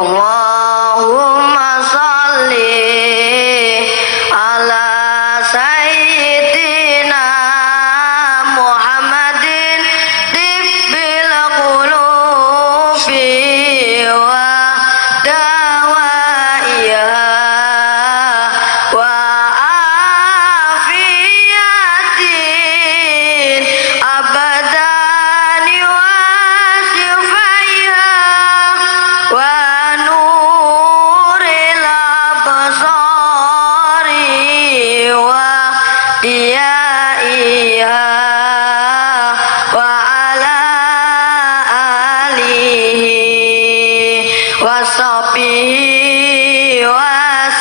Allahumma sholli ala sayyidina Muhammadin tibbil qulubi wa dawaiha wa afiyatin abadani wa syifaiha wa nuril absari wa diyaiha wa ala alihi wa sahbihi wa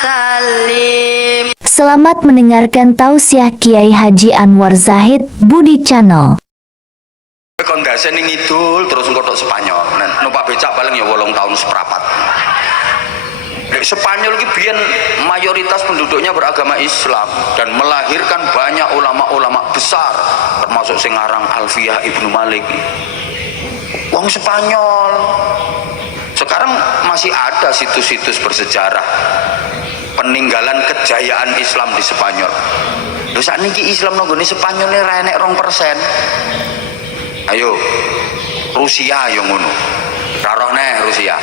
sallim. Selamat mendengarkan tausiah Kiai Haji Anwar Zahid Budi Channel. Kondasi ini ngidul terus ngkotok Spanyol. Numpak becak paling ya 8 tahun seprapat. Spanyol ini biyen mayoritas penduduknya beragama Islam dan melahirkan banyak ulama-ulama besar, termasuk sing aran Alfiyah Ibnu Malik. Wong Spanyol. Sekarang masih ada situs-situs bersejarah peninggalan kejayaan Islam di Spanyol. Lho sakniki Islam nang nggone Spanyol ne ra enek 2%. Ayo, Rusia yang ngono. Rarohne Rusia.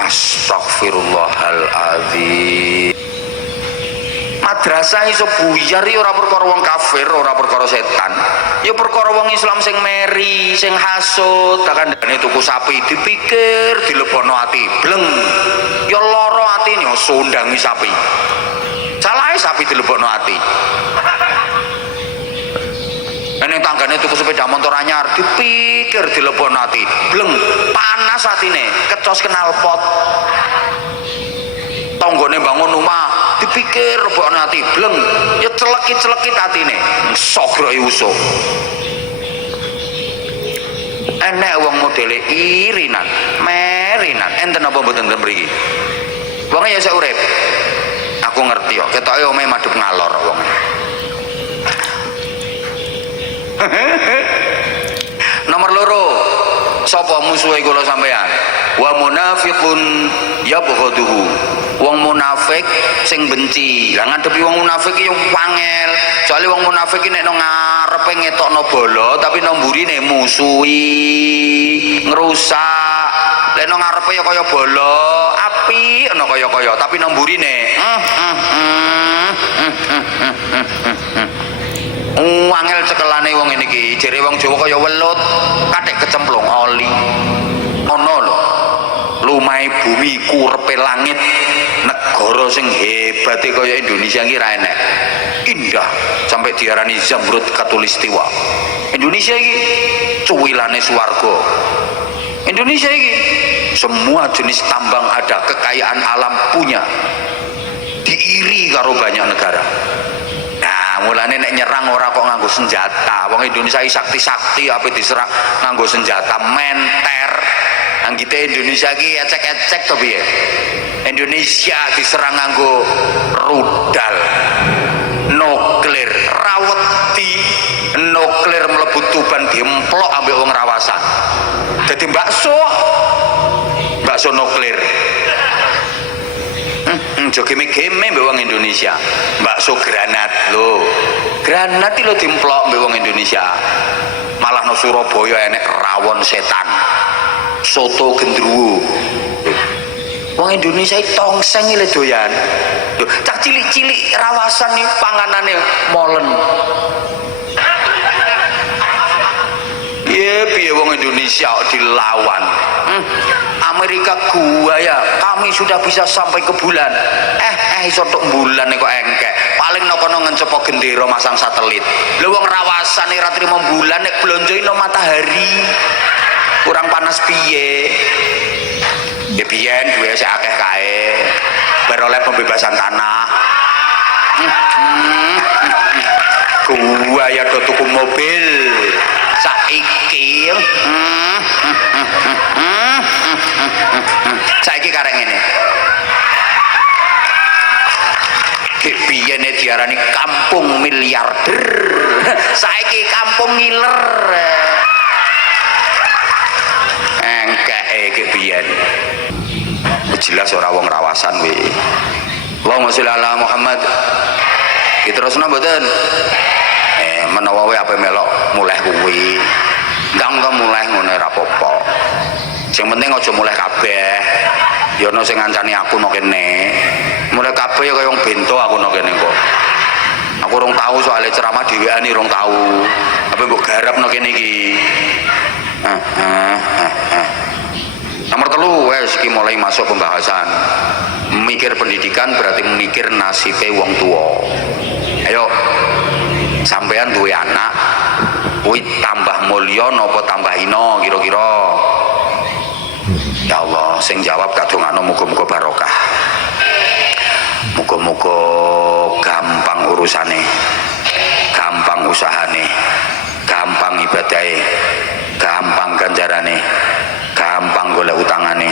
Astagfirullahaladzim. Madrasah iso buyar ya ora perkara wong kafir, ora perkara setan. Ya perkara wong Islam sing meri, sing hasud, kandhane tuku sapi dipikir dilebono ati, bleng. Ya lara atine ya sundangi sapi. Salahe sapi dilebono ati. Neng tanggane tuku sepeda motor anyar dipikir dilebon ati, bleng, panas atine, kecos knalpot. Tanggane bangun omah dipikir lebon ati, bleng, ya celekit-celekit atine, sogroki usuk. Enek wong modele irinan, merinan, enten apa mboten ten mriki? Wong ya sak urip. Aku ngerti kok, ketoke omahe madhep ngalor wong. Nomor loro, sapa musuhe kula sampean? Wa munafiqun yabghaduhu. Wong munafik sing benci. Lah ngadepi wong munafik iki yo wangel. Soale wong munafik iki nek nang ngarepe ngetokno bolo, tapi nang mburine musuhi, ngrusak. Lek nang ngarepe ya kaya bolo, api ana kaya-kaya, tapi nang mburine angel cekelane wong ngene iki. Jere wong Jawa kaya welut kathek kecemplung oli. Ngono lho. Lumahe bumi kurepe langit. Negara sing hebate kaya Indonesia iki ra enek. Indah sampai diarani Zamrud Katulistiwa. Indonesia iki cuwilane swarga. Indonesia iki semua jenis tambang ada, kekayaan alam punya. Diiri karo banyak negara. Mulane nek nyerang ora kok nganggo senjata. Wong Indonesia sakti-sakti ape diserang nganggo senjata menter. Anggite Indonesia iki ecek-ecek to piye? Indonesia diserang nganggo rudal nuklir, raweti nuklir mlebu Tuban diemplok ambek wong rawasan. Dadi bakso nuklir. Joge-geme mbek wong Indonesia. Bakso granat lho. Granat iki lho dimplok mbek wong Indonesia. Malah no Surabaya enek rawon setan. Soto gendruwo. Wong Indonesia iki tongseng iki doyan. Lho, cah cilik-cilik rawasan iki panganane molen. Piye wong Indonesia dilawan. Amerika gua ya, kami sudah bisa sampai ke bulan. Iso tok bulan kok engkek. Paling no kono ngencepo gendera masang satelit. Lho wong rawasane ra trimo bulan nek blonjoin no matahari. Kurang panas piye? Ya biyen duwe sik akeh kae. Beroleh pembebasan tanah. Gua ya do tuku mobil. Saiki saiki kareng ngene. Biyen diarani kampung miliarder. Saiki kampung ngiler. Engke wae kek biyen. Jelas ora wong rawasan we. Allahumma sholli ala Muhammad. Diterusna mboten? Menawa wae ape melok mulih kuwi. Ndang mulih ngene ra apa-apa. Sing penting aja mulih kabeh. Ya ono sing ngancani aku nang kene. Mulih kabeh ya kaya wong bento aku nang kene kok. Aku rong tahu soal ceramah dhewean iki rong tahu. Apa mbok garap nang kene iki. Nomor 3 wes iki mulai masuk pembahasan. Mikir pendidikan berarti mikir nasibe wong tua. Ayo sampean duwe anak kuwi tambah mulya napa tambah hina kira-kira? Ya Allah, sing jawab kadungane muga-muga barokah. Muga-muga gampang urusane, gampang usahane, gampang ibadahe, gampang ganjarane, gampang golek utangane.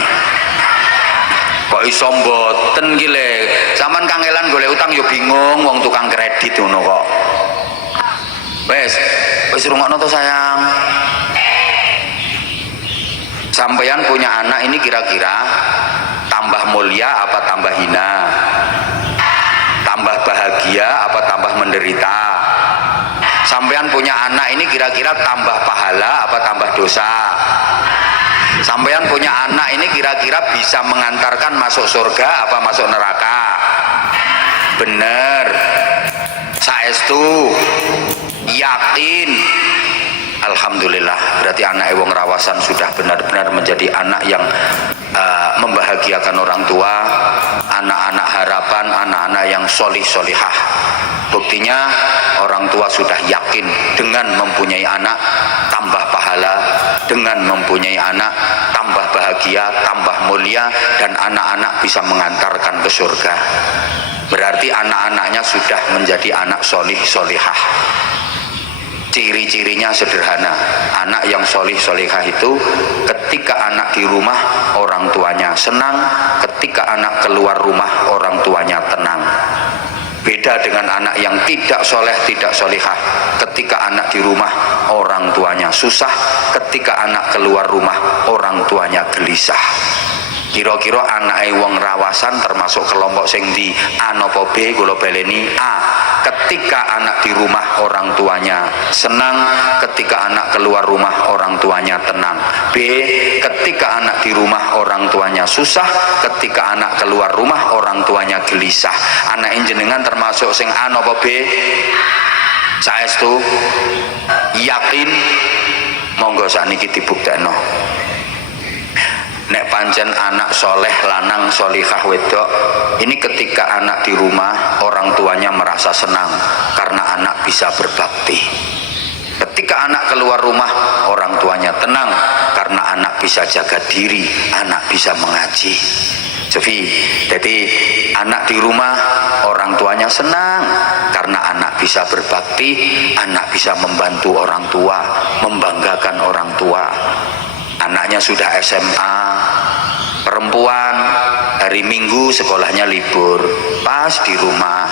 Kok iso mboten ki le? Sampeyan kangelan golek utang yo bingung wong tukang kredit ngono kok. Wes rungokno to sayang. Sampeyan punya anak ini kira-kira tambah mulia apa tambah hina? Tambah bahagia apa tambah menderita? Sampeyan punya anak ini kira-kira tambah pahala apa tambah dosa? Sampeyan punya anak ini kira-kira bisa mengantarkan masuk surga apa masuk neraka? Bener. Saestu yakin. Alhamdulillah, berarti anak wong rawasan sudah benar-benar menjadi anak yang membahagiakan orang tua, anak-anak harapan, anak-anak yang solih-solihah. Buktinya orang tua sudah yakin dengan mempunyai anak tambah pahala, dengan mempunyai anak tambah bahagia, tambah mulia, dan anak-anak bisa mengantarkan ke surga. Berarti anak-anaknya sudah menjadi anak solih-solihah. Ciri-cirinya sederhana. Anak yang solih-solihah itu ketika anak di rumah orang tuanya senang, ketika anak keluar rumah orang tuanya tenang. Beda dengan anak yang tidak soleh, tidak solihah. Ketika anak di rumah orang tuanya susah, ketika anak keluar rumah orang tuanya gelisah. Kira-kira anak wong rawasan termasuk kelompok sing di A napa B? Kula baleni A. Ketika anak di rumah orang tuanya senang, ketika anak keluar rumah orang tuanya tenang. B. Ketika anak di rumah orang tuanya susah, ketika anak keluar rumah orang tuanya gelisah. Anak jenengan termasuk sing A napa B? Saestu yakin? Monggo sakniki dibuktekno. Nek pancen anak soleh lanang solihah wedok, ini ketika anak di rumah orang tuanya merasa senang karena anak bisa berbakti. Ketika anak keluar rumah orang tuanya tenang karena anak bisa jaga diri, anak bisa mengaji. Jadi anak di rumah orang tuanya senang karena anak bisa berbakti, anak bisa membantu orang tua, membanggakan orang tua. Anaknya sudah SMA, perempuan, hari Minggu sekolahnya libur, pas di rumah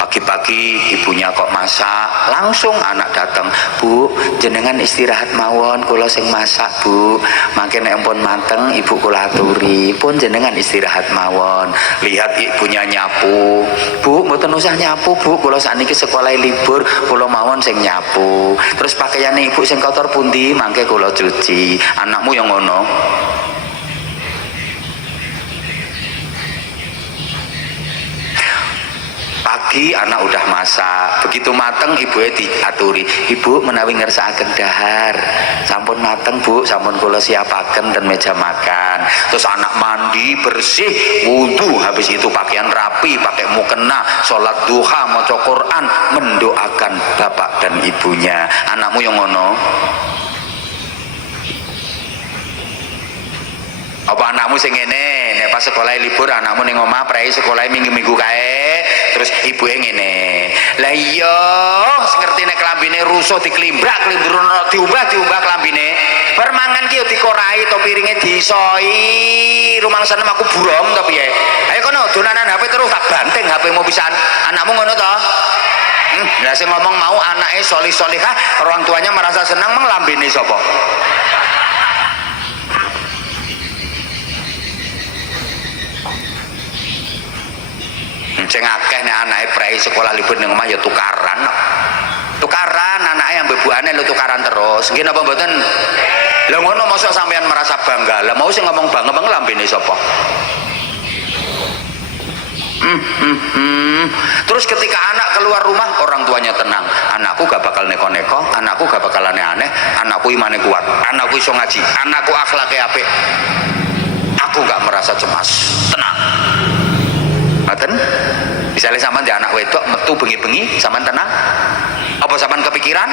pagi-pagi ibunya kok masak, langsung anak datang, Bu, jenengan istirahat mawon, kula sing masak Bu, makin empun mateng ibu kula aturi, pun jenengan istirahat mawon. Lihat ibunya nyapu, Bu, mboten usah nyapu Bu, kula sakniki sekolah libur, kula mawon sing nyapu. Terus pakaiane ibu sing kotor pundi, mangke kula cuci. Anakmu yang ngono. Pagi anak udah masak, begitu mateng ibunya diaturi, Ibu menawi ngersakaken dahar, sampun mateng Bu, sampun kula siapaken dan meja makan. Terus anak mandi bersih, wudu, habis itu pakaian rapi, pakai mukena, sholat duha, maca Quran, mendoakan bapak dan ibunya. Anakmu yang ngono? Apa anakmu sing ngene, nek pas sekolah libur anakmu ning omah prei sekolah minggu-minggu kae, terus ibuke ngene. Lah iya, ngerti nek klambine rusuh diklimbrak, klimbrono diumbah klambine. Bar mangan ki yo dikorai to piringe disoi. Rumangsane aku burom to piye? Ayo kono donanan HP terus tak banting HP-mu pisan. Anakmu ngono to? Lah sing ngomong mau anake solih-solihah, orang tuanya merasa senang, meng lambene sapa? Sing akeh nek anake prei sekolah libur ning omah ya tukaran. Tukaran anake ambek buane lho tukaran terus. Nggih napa mboten? Lah ngono mosok sampean merasa bangga. Lah mau sing ngomong bangga lambene sapa? Terus ketika anak keluar rumah orang tuanya tenang, anakku gak bakal neko-neko, anakku gak bakal aneh-aneh, anakku imane kuat, anakku iso ngaji, anakku akhlake apik, aku gak merasa cemas, tenang. Ngoten? Misalnya sampean di anak wedok metu bengi-bengi, sampean tenang? Apa sampean kepikiran?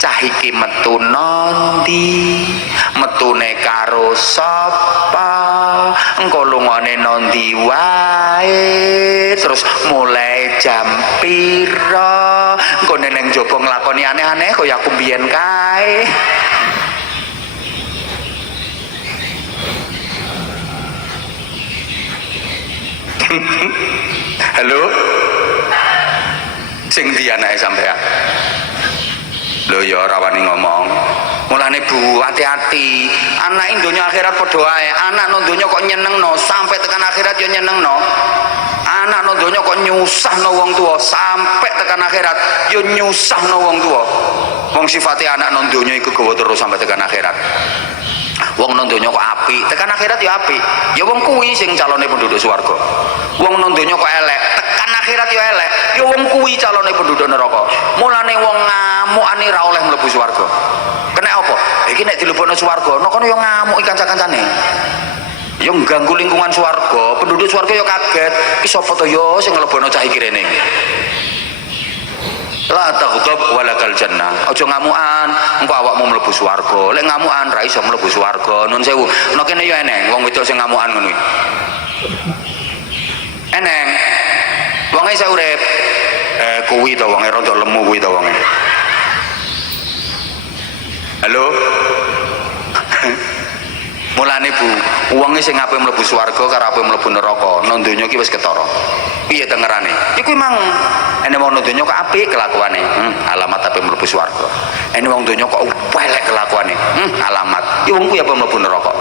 Cah iki metu nondi, metune karo sapa, engko lungane nondi wae, terus mulai jam pira, engko neneng njaba nglakoni aneh-aneh kaya aku mbiyen kae. Halo? Sing ndi anake sampean? Lho ya ora wani ngomong. Mulane Bu, hati-hati. Anak donya akhirat padha ae. Anak nang donya kok nyenengno, sampai tekan akhirat ya nyenengno. Anak nang donya kok nyusahno wong tuwa, sampai tekan akhirat ya nyusahno wong tuwa. Wong sifate anak nang donya iku gawa terus sampai tekan akhirat. Wong nang donya kok apik, tekan akhirat ya apik. Ya wong kuwi sing calone penduduk swarga. Wong nang donya kok elek, tekan akhirat ya elek. Ya wong kuwi calone penduduk neraka. Mulane wong ngamukane ra oleh mlebu swarga. Kena apa? Iki nek dilebokno swarga, nek kono ya ngamuk kanca-kancane. Ya ganggu lingkungan swarga, penduduk swarga ya kaget. Iki sapa to ya sing nglebono cah iki rene? La taghdab walakal jannah. Aja ngamukan, engko awakmu mlebu swarga. Lek ngamukan ra iso mlebu swarga. Nun sewu. Nek kene ya eneng wong wedok sing ngamukan ngono iki. Eneng. Wong iso urip. Kuwi to wonge rada lemu kuwi to wonge. Halo. Mulane Bu, wonge sing ape mlebu swarga karo ape mlebu neraka, nang donya iki wis ketara. Piye tengerane? Iku mang ene wong donya kok apik kelakuane. Alamat ape mlebu swarga. Ene wong donya kok elek kelakuane. Alamat. Ya wong kuwi ape mlebu neraka.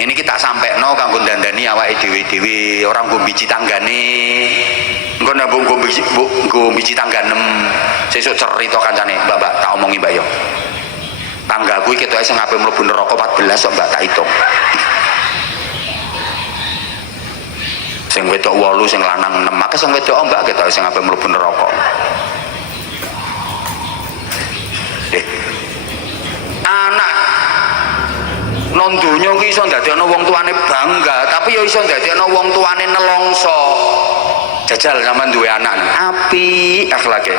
Ini kita sampekno kanggo dandani awake dhewe-dhewe, ora nggo biji tanggane. Engko nek nggo biji tangganem, sesuk cerita kancane, Mbak, tak omongi Mbak yo. Tanggaku iki ketoke sing ape mlebu neraka 14 kok Mbak tak hitung. Sing wedok 8, sing lanang 6. Maka sing wedok Mbak ketoke sing ape mlebu neraka. Anak non donya ki iso ndadekno wong tuane bangga, tapi ya iso ndadekno wong tuane nelongso. Jajal sampean duwe anak apik akhlake,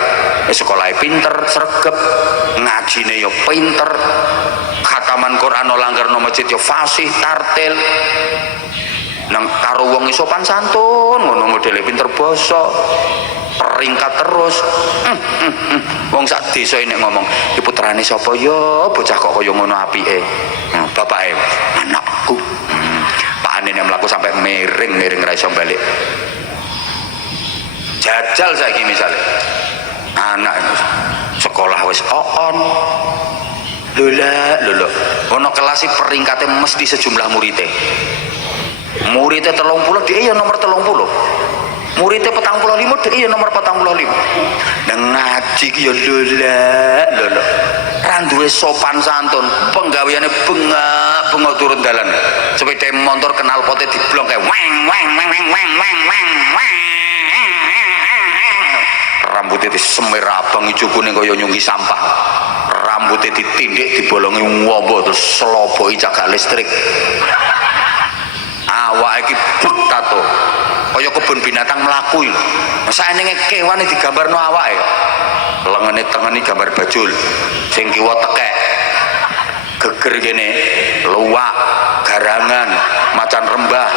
sekolahe pinter, sregep, ngajine ya pinter, khataman Quran langgarno masjid ya fasih, tartil. Nang karo wong sopan santun, ngono modele pinter basa, peringkat terus. Wong sak desa nek ngomong, "Iki putrane sapa ya? Bocah kok kaya ngono apike." Bapake, "Anakku." Pakane nek mlaku sampai miring-miring ra iso balik. Jajal saiki misale anak sekolah wis on lho ono kelas peringkatnya mesti sejumlah muridnya 30 dia ya nomor 30, muridnya 45 dia ya nomor 45. Dan ngaji ya lho randuwe sopan santun, penggaweane bengak turun dalan, sepeda motor kenal potnya diblong kayak weng rambutnya disemir abang ijo kuning kaya nyungki sampah, rambutnya ditindik dibolongi wombo terus seloboi cagak listrik, awak iki bek tato kaya kebun binatang melaku lho. Saenenge kewan digambarno awake, lengene tengene gambar bajul, sing kiwa tekek geger kene luwak garangan macan rembah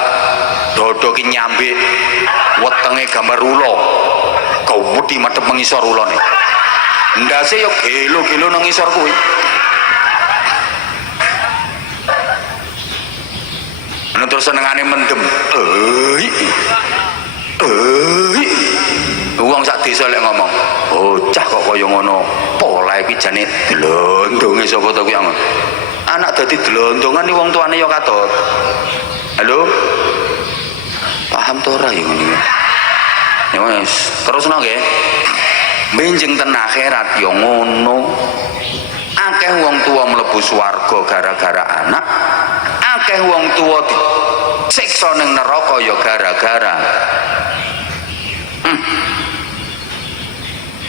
dodo ki nyambik wetenge gambar ulo kau wedi madhep mengisor ulone ndase ya gelo-gelo nang ngisor kuwi. Terus senengane mendem wong sak desa lek ngomong bocah kok kaya ngono polahe iki jane dlondonge sapa to kuwi anak dadi dlondongan iki wong tuane ya katut. Halo paham to ora ya ngene Ya wis, terusno nggih. Benjing ten akhirat ya ngono. Akeh wong tua mlebu swarga gara-gara anak, akeh wong tua disiksa ning neraka ya gara-gara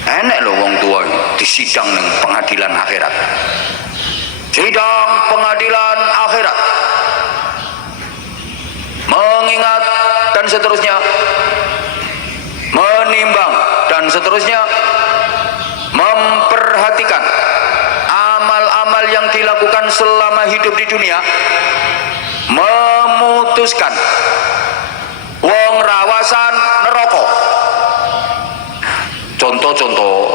enek lho wong tua disidang ning pengadilan akhirat. Sidang pengadilan akhirat, mengingat dan seterusnya, menimbang dan seterusnya, memperhatikan amal-amal yang dilakukan selama hidup di dunia, memutuskan wong rawasan neraka. Contoh-contoh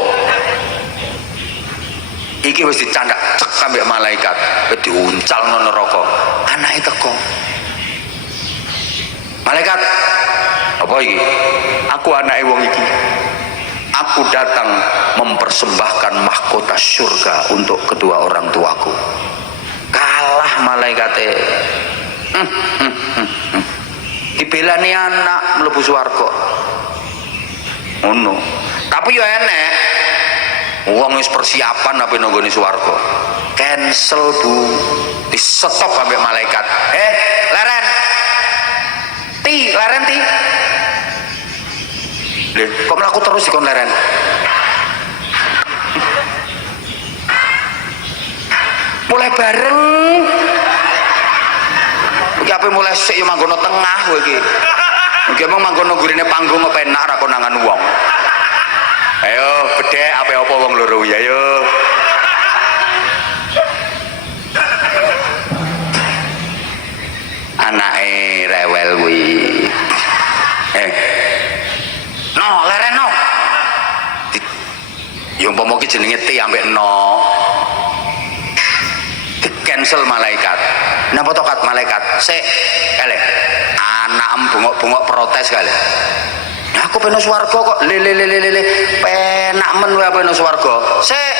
iki wis dicandak cek ambek malaikat, diuncalno neraka. Anake teko. Malaikat, apa iki? Aku anake wong iki. Aku datang mempersembahkan mahkota surga untuk kedua orang tuaku. Kalah malaikate. Dibelani anak mlebu swarga. Ngono. Tapi yo enek wong wis persiapan apa nonggone swarga. Cancel Bu. Di-stop ambek malaikat. Leren. Leren ti. Lho, kok mlaku terus dikon leren? Mulai bareng. Iki ape mulai sik yo manggono tengah kowe iki. Iki emang manggono gurine panggung apa enak ra konangan wong. Ayo bedhek apa wong loro ya yo. Anake rewel kuwi. No, leren no. Yo umpama ki jenenge T ambek no. Di cancel malaikat. Napa tokat malaikat? Sik, kale. Anakem bengok-bengok protes kale. Nah, aku pengen swarga kok. Le. Penak men kowe pengen swarga. Sik.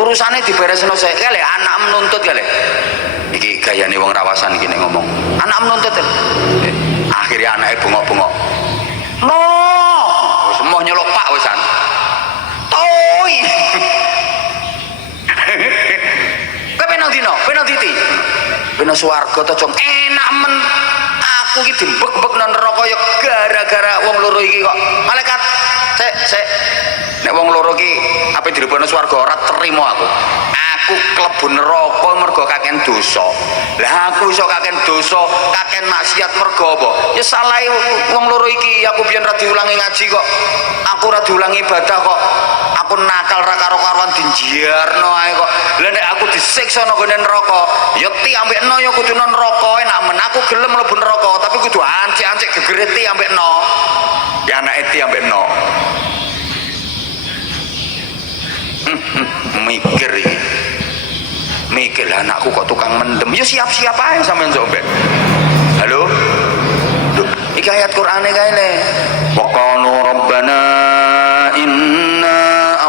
Urusane diberesno sik. Kale anakmu nuntut kale. Iki gayane wong rawasan iki nek ngomong. Anakmu nuntut. Akhirnya anake bengok-bengok. No. Wis emoh nyelok Pak wisan. Toi. Kowe pengen dino, pengen diti. Pengen swarga to, Jong. Enak men. Aku iki dimbek-bek nang neraka ya gara-gara wong loro iki kok. Malaikat, sik. Nek wong loro iki ape direbono swarga ora trimo aku. Aku klebu neraka mergo kaken dosa. Lah aku iso kaken dosa, kaken maksiat mergo apa? Ya salahe wong loro iki, aku biyen ra diulangi ngaji kok. Aku ra diulangi ibadah kok. Aku nakal ra karo-karuan dinjiarno ae kok. Lah nek aku disiksa nang gone neraka, ya ti ambek no ya kudu nang neraka enak men. Aku gelem mlebu neraka, tapi kudu ancik-ancik gegere ti ambek no. Ya anake ti ambek no. Mikir iki. Mikir lah anakku kok tukang mendem. Ya siap-siap ae sampean sobat. Halo? Duh, iki ayat Qur'ane kae le. Wa qalu rabbana inna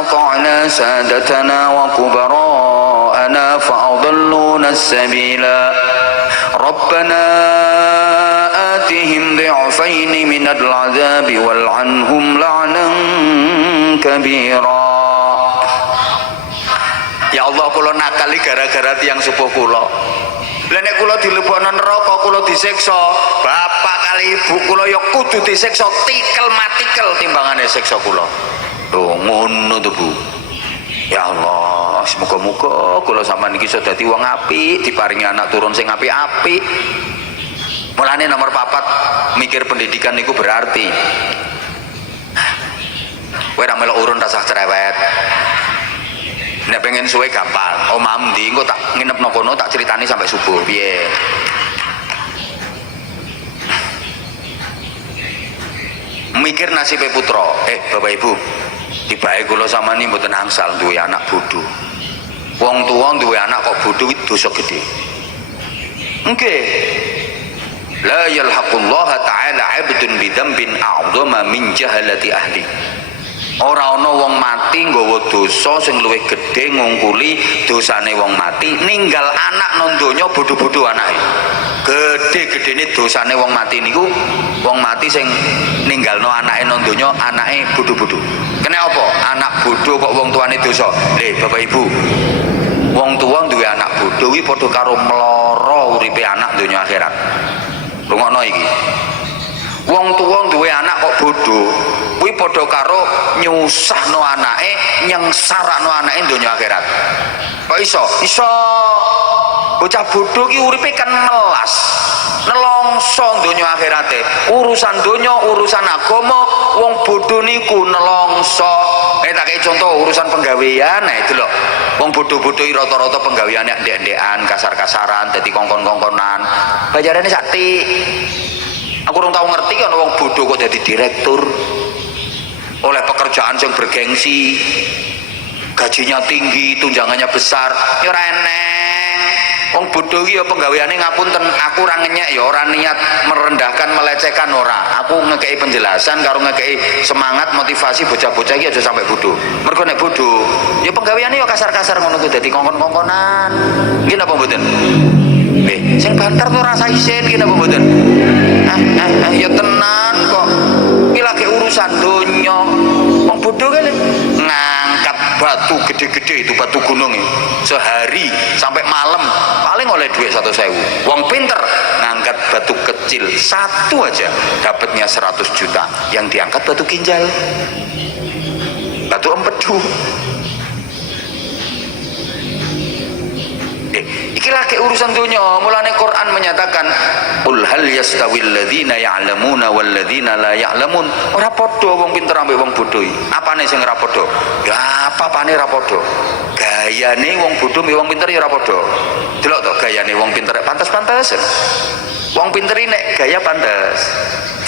ata'na sadatana wa kubara'ana fa'adalluna as-sabila. Rabbana atihim dhi'fayn min al-'adzabi wal'anhum la'nan kabira. Ya Allah, kula nakali gara-gara tiang sepuh kula. Lah nek kula dilebokno neraka, kula disiksa, bapak kali ibu kula ya kudu disiksa tikel matikel timbangane siksa kula. Lho ngono to Bu. Ya Allah, semoga-moga kula sampean iki iso dadi wong apik, diparingi anak turun sing apik-apik. Mulane nomor 4 mikir pendidikan niku berarti. Kowe ra melok urun rasah cerewet. Nek pengen suwe gampang, omam ndi engko tak nginep nang kono tak critani sampai subuh piye. Mikir nasibe putra, Bapak Ibu, tibake kula sampeyan mboten angsal duwe anak bodho. Wong tuwa duwe anak kok bodho iki dosa gedhe. Nggih. La yalhaqullah ta'ala 'abdun bi dzambin a'dhama min jahalati ahli. Ora ana wong mati nggawa dosa sing luwih gedhe ngungkuli dosane wong mati ninggal anak nang donya bodho-bodho anake. Gedhe-gedhene dosane wong mati niku wong mati sing ninggalno anake nang donya anake bodho-bodho. Kene apa? Anak bodho kok wong tuane dosa. Bapak Ibu, wong tua duwe anak bodho kuwi padha karo mloro uripe anak donya akhirat. Rungokno iki. Wong tua duwe anak kok bodho kuwi padha karo nyusahno anake, nyengsarno anake donya akhirat. Kok iso? Iso. Bocah bodho ki uripe kan melas. Nelongso donya akhirate. Urusan donya, urusan agama, wong bodho niku nelongso. Tak kei contoh urusan penggawean, nah itu loh. Wong bodho-bodho rata-rata penggaweane ndek-ndekan, kasar-kasaran, dadi kongkon-kongkonan. Bajarane sakti. Aku ora tau ngerti kan wong bodho kok jadi direktur. Oleh pekerjaan yang bergengsi, gajinya tinggi, tunjangannya besar, ya ora eneng. Wong bodho iki ya penggaweane ngapunten, aku ora ngenyek ya ora niat merendahkan, melecehkan ora. Aku ngekei penjelasan karo ngekei semangat motivasi bocah-bocah iki aja sampai bodho. Mergo nek bodho, ya penggaweane ya kasar-kasar ngono kuwi dadi kongkon-kongkonan. Nggih napa mboten? Sing banter kok rasa isin iki napa mboten? Ya tenan kok. Iki lagi urusan donya. Wong bodho kali ngangkat batu gede-gede itu batu gunung ini sehari sampai malam paling oleh duit 100.000. Wong pinter ngangkat batu kecil satu aja dapatnya 100 juta. Yang diangkat batu ginjal, batu empedu. Iki lagi urusan dunia. Mulane Quran menyatakan qul hal yastawil ladzina ya'lamuna wal ladzina la ya'lamun. Ora padha wong pinter ambek wong bodho iki. Apane sing ora padha? Ya apa-apane ora padha. Gayane wong bodho mbek wong pinter ya ora padha. Delok to gayane wong pinter pantes-pantes. Wong pinter nek gaya pantes.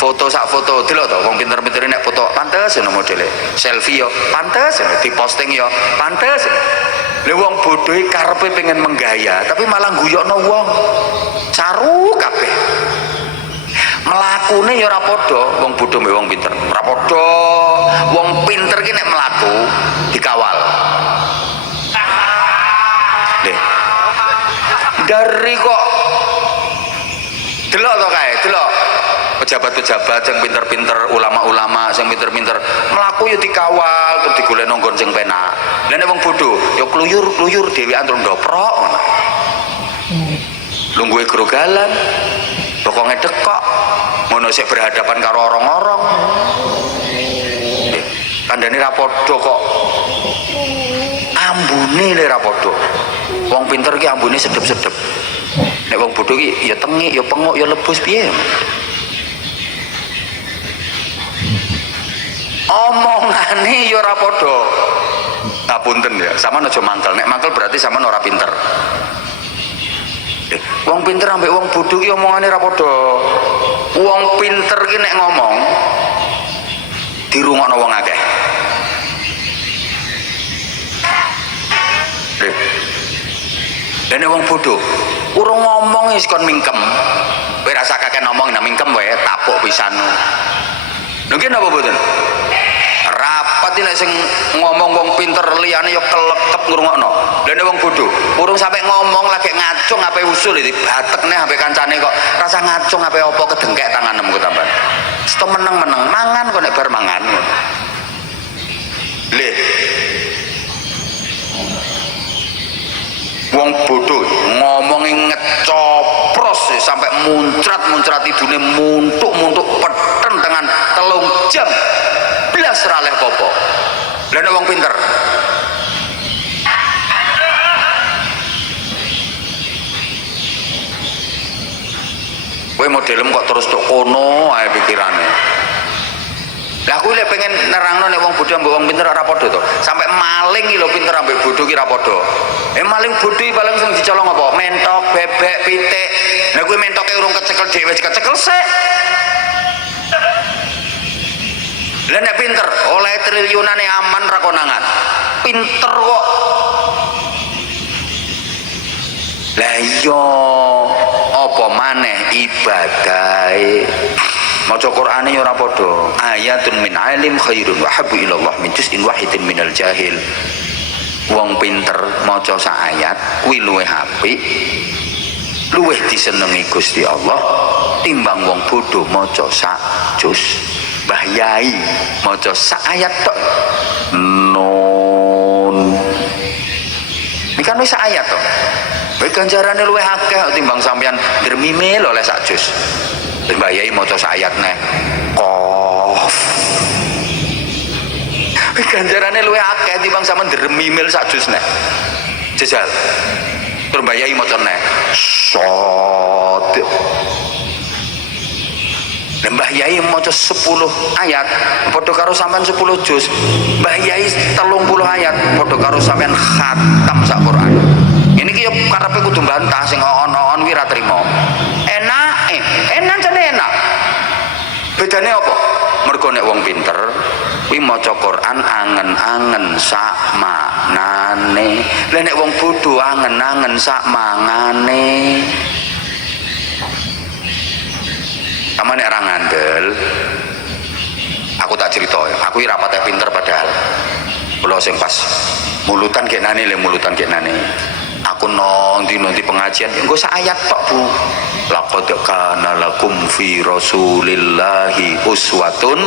Foto sak foto delok to wong pinter-pinter nek foto pantes ngono modele. Selfie yo pantes, diposting yo pantes. Lha wong bodho iki karepe pengen menggaya, tapi malah guyokno wong. Caru kabeh. Mlakune ya ora padha wong bodho mbek wong pinter. Ora padha. Wong pinter ki nek mlaku dikawal. Dari kok delok to kae, delok pejabat-pejabat yang pinter-pinter, ulama-ulama yang pinter-pinter melaku ya dikawal terus digolek nonggon sing penak. Lah nek wong bodho ya kluyur-kluyur dhewean terus ndoprok ngono. Lungguhe grogalan, bokonge dekok, ngono sik berhadapan karo orang-orang. Kandhane ra padha kok. Ambune le ra padha. Wong pinter ki ambune sedep-sedep. Nek wong bodho ki ya tengik, ya penguk, ya lebus piye. Omongane ya ora padha. Ngapunten ya, sampean aja mangkel. Nek mangkel berarti sampean ora pinter. Wong pinter ambek wong bodho ki omongane ora padha. Wong pinter ki nek ngomong dirungokno wong akeh. Dene wong bodho urung ngomong wis kon mingkem. Kowe rasa kakek ngomong nang mingkem wae tapuk pisan. Lho ki napa mboten? Rapat nek sing ngomong wong pinter liyane ya kelekep ngrungokno. Dene wong bodho urung sampe ngomong lagi ngacung ape usul iki batekne sampe kancane kok rasa ngacung ape apa kedengkek tanganem kok tamban. Sto meneng-meneng mangan kok nek bar mangan. Le wong bodho ngomongi ngecopros sampai muncrat idune muntuk peten dengan 3 jam belas raleh popo. Lah nek wong pinter kowe modelem kok terus tok kono ae pikirane. Lah aku lek pengen nerangno nek wong bodho ambek wong pinter ora padha to. Sampai maling iki lho pinter ambek bodho ki ora padha. Maling bodho paling sing dicolong apa? Mentok, bebek, pitik. Lah kuwi mentoke urung kecekel dhewe kecekel sik. Lah nek pinter oleh triliunane aman ra konangan. Pinter kok. Lah iya apa maneh ibadahe maca Qur'ane ya ora padha. Ayatun min alim khairun wa habbu ilallah min juz'in wahidin minal jahil. Wong pinter maca sak ayat kuwi luwih apik, luwih disenengi Gusti Allah timbang wong bodho maca sak juz. Mbah Yai maca sak ayat tok. Nun. Iki kan wis sak ayat tok. Bae ganjarane luwih akeh timbang sampeyan dermimil oleh sak juz. Mbah Yai maca sak ayat neh. Qaf. Bae ganjarane luwih akeh timbang sampeyan dermimil sak juz neh. Jajal. Terus Mbah Yai maca neh. Shot. Mbah Yai maca 10 ayat padha karo sampean 10 juz. Mbah Yai 30 ayat padha karo sampean khatam sak Quran. Ini ki yo karepe kudu bantah sing on-on kuwi ra trimo. Enak jane enak. Bedane apa? Mergo nek wong pinter kuwi maca Quran angen-angen sak maknane. Lah nek wong bodho angen-angen sak mangane. Sama nek ora ngandel, aku tak cerita ya, aku ora patah pinter padahal. Kula sing pas mulutan genane aku nanti pengajian engko sak ayat tok Bu. Laqad kana lakum fi rasulillahi uswatun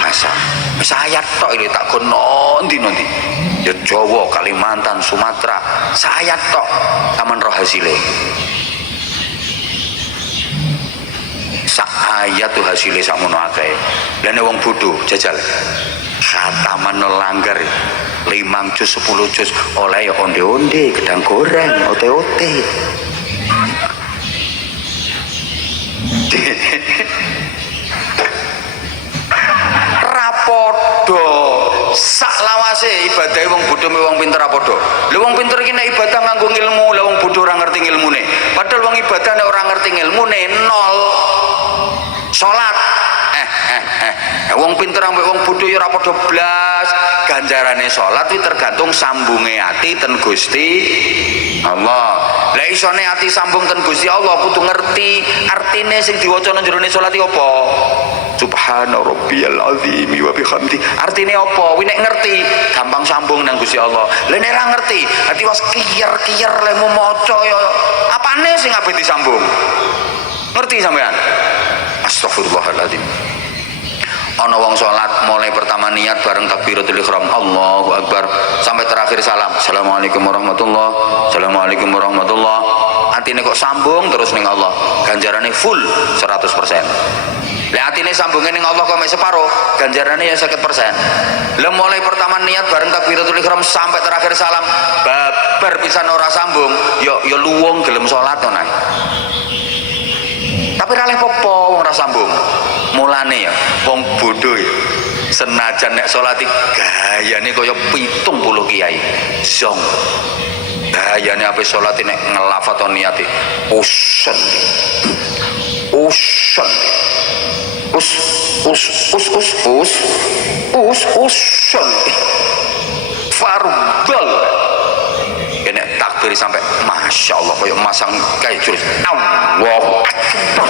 hasanah. Sak ayat tok iki tak kon nanti. Ya Jawa, Kalimantan, Sumatera, sak ayat tok taman roh hasile. Sak ayat tuh hasilnya sakmono akeh. Lah nek wong bodho jajal khataman langgar 5 juz 10 juz oleh ya onde-onde, gedang goreng, ote-ote. Rapodo sak lawase ibadah wong bodho me wong pinter rapodo. Lha wong pinter iki nek ibadah nganggo ilmu, lah wong bodho ora ngerti ilmune. Padahal wong ibadah nek ora ngerti ilmune nol. Salat wong pinter ambek wong bodho ya ora padha blas. Ganjarane salat kuwi tergantung sambunge ati ten Gusti Allah. Lah isone ati sambung ten Gusti Allah kudu ngerti artine sing diwaca nang jerone salat iki apa. Subhana rabbiyal azim wa bihamdi. Artine apa? Kuwi nek ngerti gampang sambung nang Gusti Allah. Lah nek ora ngerti ati was kiyer-kiyer lemu maca ya apane sing ape disambung. Ngerti sampean? Astagfirullahaladzim. Ana wong salat mulai pertama niat bareng takbiratul ihram Allahu akbar sampai terakhir salam assalamualaikum warahmatullah assalamualaikum warahmatullah. Atine kok sambung terus ning Allah ganjarane full 100%. Lah atine sambunge ning Allah kok mek separo ganjarane ya 50%. Lah mulai pertama niat bareng takbiratul ihram sampai terakhir salam babar pisan ora sambung ya luwung gelem salat to nang. Tapi ra leh popo wong ora sambung. Mulane ya wong bodho ya senajan nek salat gayane kaya 70 kiai. Zong. Gayane ape salat nek ngelafat niate. Usen. Fardol. Kene takbir sampai masya Allah kaya masang kayak jurus Allahu Akbar.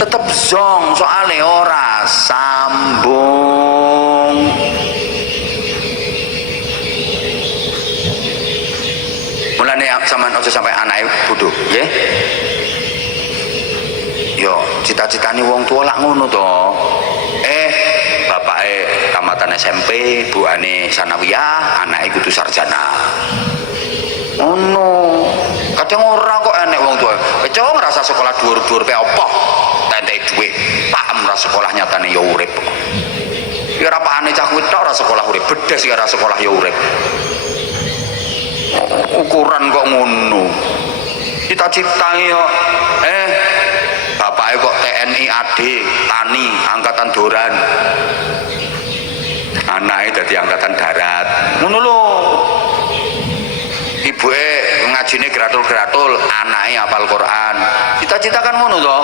Tetep zong soalnya ora sambung. Mulane sampean aja sampai anake bodho nggih. Yo cita-citane wong tua lak ngono to. Bapake tamatan SMP, buane sanawiyah, anake kudu sarjana. Ono. Kadang ora kok enek wong tua. Keco ngrasa sekolah dhuwur-dhuwur pe apa? Tentek dhuwit. Paham ra sekolah nyatane ya urip. Ya ora pakane cah kuwi tok ora sekolah urip, bedes ya ora sekolah ya urip. Ukuran kok ngono. Cita-citane yo bapake kok TNI AD, Tani, angkatan Doran. Anake dadi angkatan darat. Ngono lho. Ibuke ngajine gratul-gratul, anake hafal Quran. Cita-cita kan ngono toh.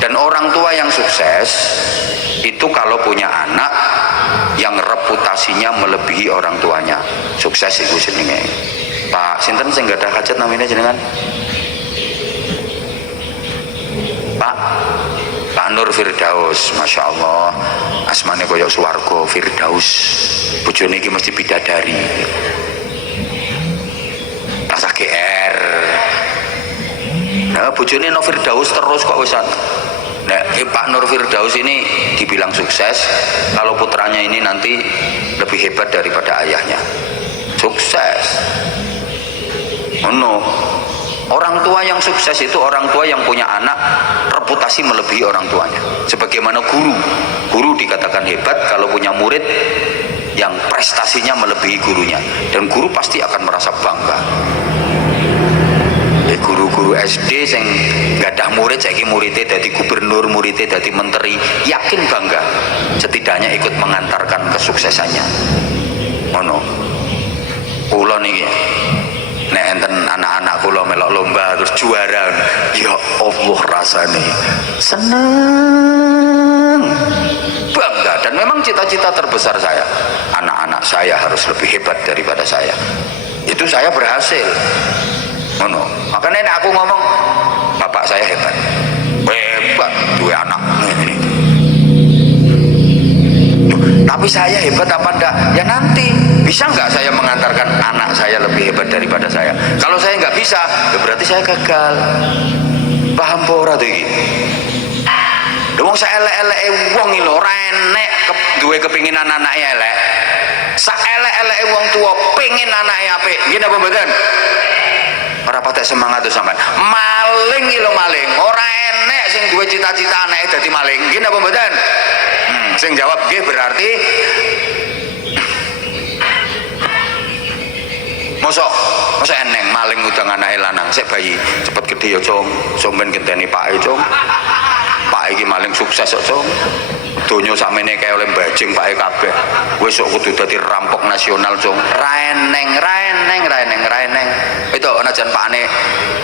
Dan orang tua yang sukses itu kalau punya anak yang reputasinya melebihi orang tuanya, sukses iku jenenge. Pak sinten sing gadah hajat namine jenengan? Pak Nur Firdaus, Masya Allah, asmane koyok swarga Firdaus, bojone iki mesti bidadari, rasa GR. Nah, bojone no Firdaus terus kok wisan. Nah, Pak Nur Firdaus ini dibilang sukses kalau putranya ini nanti lebih hebat daripada ayahnya. Sukses. No. Orang tua yang sukses itu orang tua yang punya anak reputasi melebihi orang tuanya. Sebagaimana guru dikatakan hebat kalau punya murid yang prestasinya melebihi gurunya, dan guru pasti akan merasa bangga. Guru-guru SD yang gadah murid saiki muridnya jadi gubernur, muridnya jadi menteri, yakin bangga setidaknya ikut mengantarkan kesuksesannya. Ngono kula niki nek enten anak-anak kula melok lomba terus juara, ya Allah rasane seneng, bangga. Dan memang cita-cita terbesar saya, anak-anak saya harus lebih hebat daripada saya. Itu saya berhasil. Ngono. Makanya nek aku ngomong bapak saya hebat dua anak ini. Tapi saya hebat apa enggak? Ya nanti bisa enggak saya mengantarkan anak saya lebih hebat daripada saya? Kalau saya enggak bisa, ya berarti saya gagal. Paham apa ora to iki? Wong sak elek-eleke wong iki lho ora enek duwe kepinginan anake elek. Sak elek-eleke wong tua pengen anake apik. Nggih napa mboten? Ora patek semangat tuh sampean. Maling iki lho maling. Ora enek sing duwe cita-cita anake dadi maling. Nggih napa mboten? Sing jawab nggih berarti mosok eneng maling udang anake lanang sik bayi cepet gede ya, Cung. Sampeyan genteni pake, Cung. Pak iki maling sukses kok, Cung. Donya sakmene kae oleh bajing pake kabeh. Wis kok kudu dadi rampok nasional, Cung. Ra eneng. Itu anajan pakne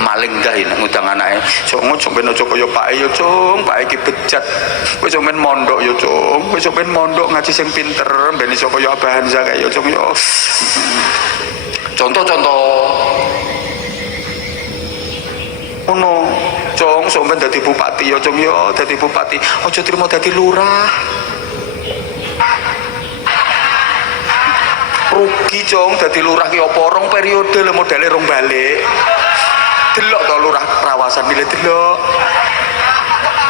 maling dah nek ngudang anake. Cung, sampeyan aja kaya pake ya, Cung. Pake iki bejat. Kowe sampeyan mondok ya, Cung. Kowe sampeyan mondok ngaji sing pinter, ben iso kaya Abah Hamzah kae ya, Cung ya. Contoh-contoh. Ono, Cung, sampeyan dadi bupati ya, Cung ya, dadi bupati. Aja trimo dadi lurah. Rugi, Cung, dadi lurah ki apa rong periode lho modale rong balik. Delok to lurah Prawasan iki delok.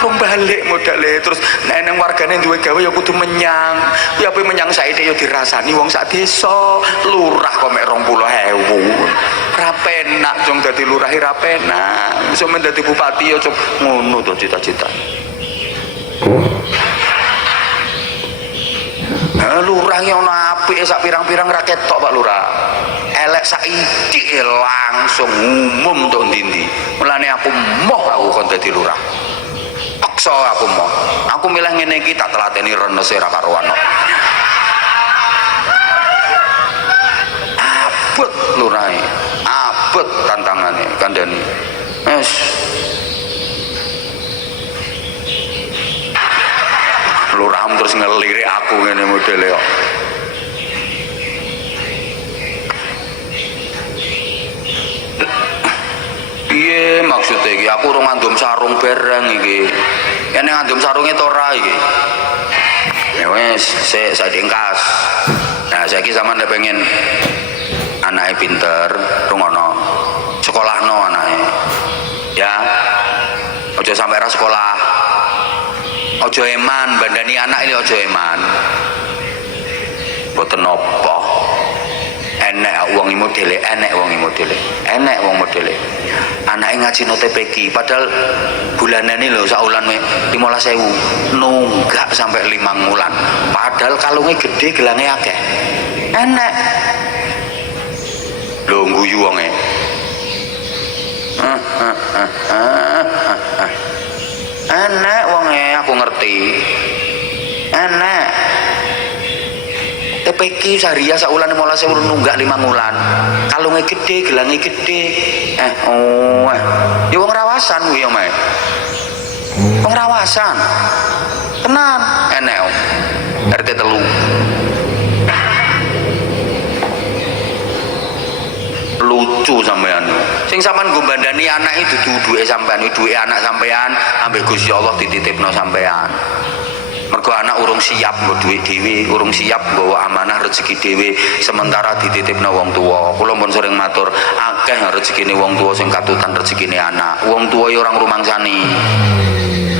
Rong balik modale terus nek nang wargane duwe gawe ya kudu menyang. Ya ape menyang saiki ya dirasani wong sak desa. Lurah kok mek 20.000. Ra penak, Cung, dadi lurah ra penak. Iso men dadi bupati ya, Cung. Ngono to cita-cita. Lurah ki ana apike sak pirang-pirang ra ketok, Pak Lurah. Elek saiki langsung umum to ndi-ndi. Mulane aku kon dadi lurah. Paksa aku mau. Aku milih ngene iki tak telateni renese ra karuan. Abot lurahe. Abot tantangane kandhani. Wes. Lurah terus ngelirik aku ngene modele kok. Piye maksudnya iki? Aku urung ngandum sarung bareng iki. Yen ngandum sarunge to ora iki? Ya wis, sik dingkas. Nah, saiki sampean nek pengen anake pinter, rungono. Sekolahno anake. Ya. Aja sampe ra sekolah. Aja eman, bandani anak ini aja eman. Mboten napa. Enek wong modele, enek wong modele. Anake ngaji no TPQ padahal bulanane lho sak wulan 15.000 nunggak sampai 5 wulan. Padahal kalunge gede, gelange akeh. Enek. Lho guyu wonge. Enek wonge aku ngerti. Enek. TPQ syariah sak wulan 15.000 nunggak 5 wulan. Kalunge gede, gelange gede. Ya wong rawasan kuwi ya, Mas. Wong rawasan. Tenan, enek. RT 3. Lucu sampean. Sing sampean nggo bandani anak itu duwe sampean, duwe anak sampean ambek Gusti Allah dititipno sampean. Mergo anak urung siap nggo duit dhewe, urung siap nggawa amanah rezeki dhewe, sementara dititipno wong tuwa. Kula pun sering matur, akeh rezekine wong tuwa sing katutan rezekine anak. Wong tuwa ya orang rumangsani.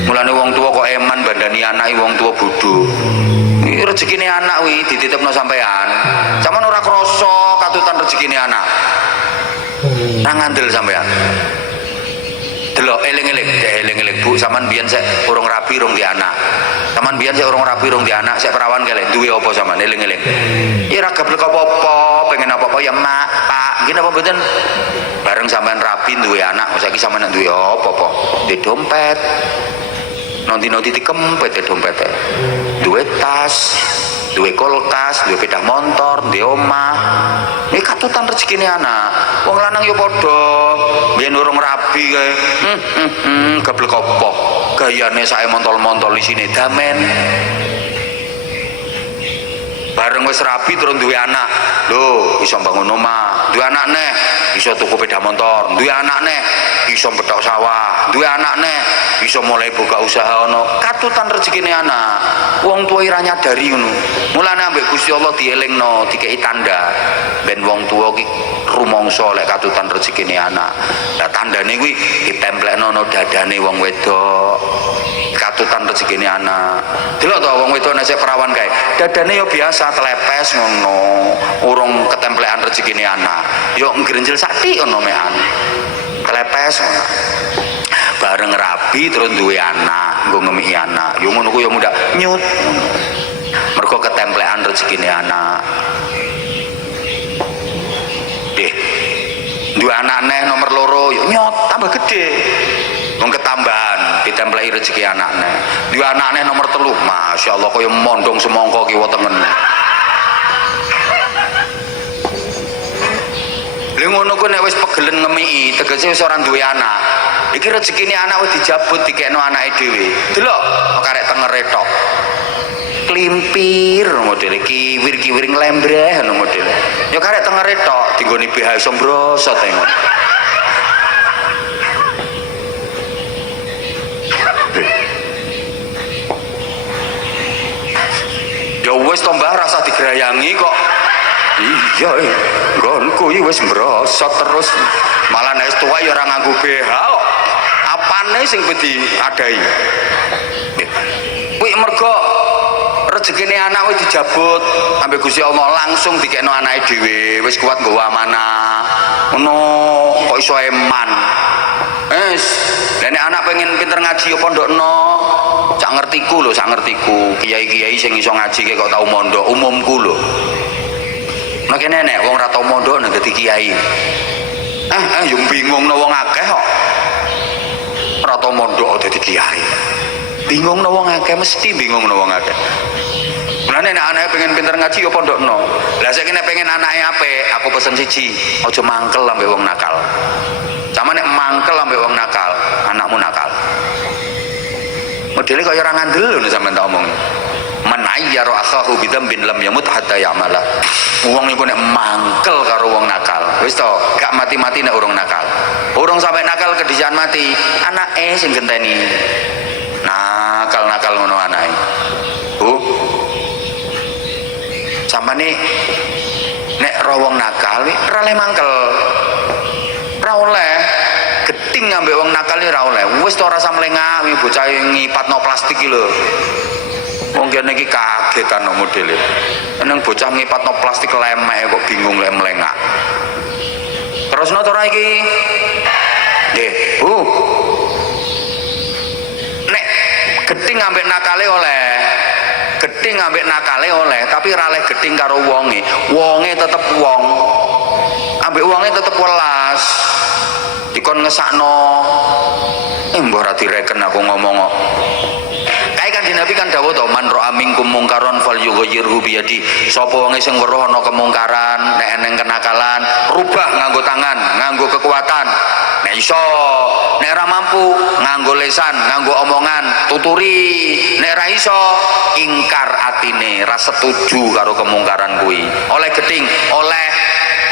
Mulane wong tuwa kok eman bandani anake wong tuwa bodho. Iki rezekine anak kuwi dititipno sampean. Sampeyan ora krasa katutan rezekine anak. Nang ngandel sampean. Delok eling-eling Bu, sampean biyen sik urung rabi urung di anak. Sampean biyen sik urung rabi urung di anak, sik perawan kele duwe apa sampean eling-eling. Ya ora gablek apa-apa, pengen apa-apa ya Mak, Pak, nggih napa mboten? Bareng sampean rabi duwe anak, saiki sampean duwe apa-apa? Duwe dompet. Nanti dikempet dompete. Duwe tas, duwe kulkas, duwe sepeda motor, duwe omah. Iki katutan rezekine anak. Wong lanang ya padha, biyen urung rabi kae. Gablek apa? Gayane sae montol-montol isine damen. Bareng wis rabi terus duwe anak. Lho, iso bangun omah. Duwe anak neh, iso tuku sepeda motor. Duwe anak neh, iso bedhok sawah. Duwe anak neh, iso mulai buka usaha ono. Katutan rezekine anak. Wong tuwa ora nyadari ngono. Mulane ambek Gusti Allah dielingno, dikei tanda. Ben wong tuwa ki rumangsa lek katutan rezekine anak. Lah tandane kuwi ditemplekno no dadane wong wedok. Katutan rezekine anak. Delok to wong wedok nek perawan kae, dadane yo biasa telepes ngono. Urung ketemplekan rezekine anak. Yo ngrenjel sakti ngono mehan. Telepes ngono. Bareng rabi terus duwe anak, nggo ngemiki anak. Yo ngono ku yo muda nyut. Mergo ketemplekan rezekine anak. Nggih. Duwe anak neh nomor loro yo nyot tambah gede. Wong ketambahan ditempleki rezeki anakne. Duwe anakne nomor 3, masyaallah kaya mondong semangka kiwa tengen. Lha ngono ku nek wis pegelen ngemiki, tegese wis ora duwe anak. Iki rezekine anak wis dijabut dikekno anake dhewe. Delok karek tengere tok. Klimpir modele kiwir-kiwir nglembreh ngono modele. Ya karek tengere tok dinggone BH iso mbrosot ae ngono. Ya wis to Mbah rasa digerayangi kok. Iya, nggonku iki wis mbrosot terus. Malah nek wis tuwa ya ora nganggo BH kok. Apane sing wedi adai? Kuwi mergo rezekine anak wis dijabut ambek Gusti Allah langsung dikekno anake dhewe, wis kuat nggawa amanah. Ngono kok iso eman. Wis, nek anak pengen pinter ngaji ya pondokno. Sak ngertiku lho, sak ngertiku. Kiai-kiai sing iso ngaji kok tau mondok umumku lho. Nek nenek wong ora tau mondok nek dadi kiai. Yo bingungno wong akeh kok. Ora tau mondok dadi kiai. Bingungno wong akeh, mesti bingungno wong akeh. Mulane nek anake pengen pinter ngaji ya pondokno. Lah saiki nek pengen anake apik, aku pesen siji, aja mangkel ambek wong nakal. Sama nek mangkel ambek wong nakal, anakmu nakal. Modele kaya ora ngandel lho sampean tak omong. Man ayyara akhahu bidzambin lam yamut hatta ya'mala. Wong iku nek mangkel karo wong nakal, wis to, gak mati-mati nek urung nakal. Urung sampai nakal kedisian mati, anake sing genteni. Nakal ngono anake. Bu. Sampane nek ro wong nakal ora oleh mangkel. Ora oleh geting ambek wong nakal iki ora oleh. Wis to ora samlengak wingi bocah ngipatno plastik iki lho. Wong kene iki kagetan no modele. Nang bocah ngipatno plastik lemek kok bingung lek mlengak. Terusno to ora iki? Nggih, Bu. Nek geting ambek nakale oleh. Geting ambek nakale oleh, tapi ora oleh geting karo wonge. Wonge tetep wong. Ambek wonge tetep welas. Dikon ngesakno. Mbah ora direken aku ngomong kok. Kae Kanjeng Nabi kan dawuh to, man ra'a minkum mungkaron falyughayyirhu bi yadi. Sapa wong sing weruh ana kemungkaran, nek eneng kenakalan, rubah nganggo tangan, nganggo kekuatan. Nek iso, nek ora mampu nganggo lisan, nganggo omongan, tuturi. Nek ora iso, ingkar atine, ra setuju karo kemungkaran kuwi. Oleh geding, oleh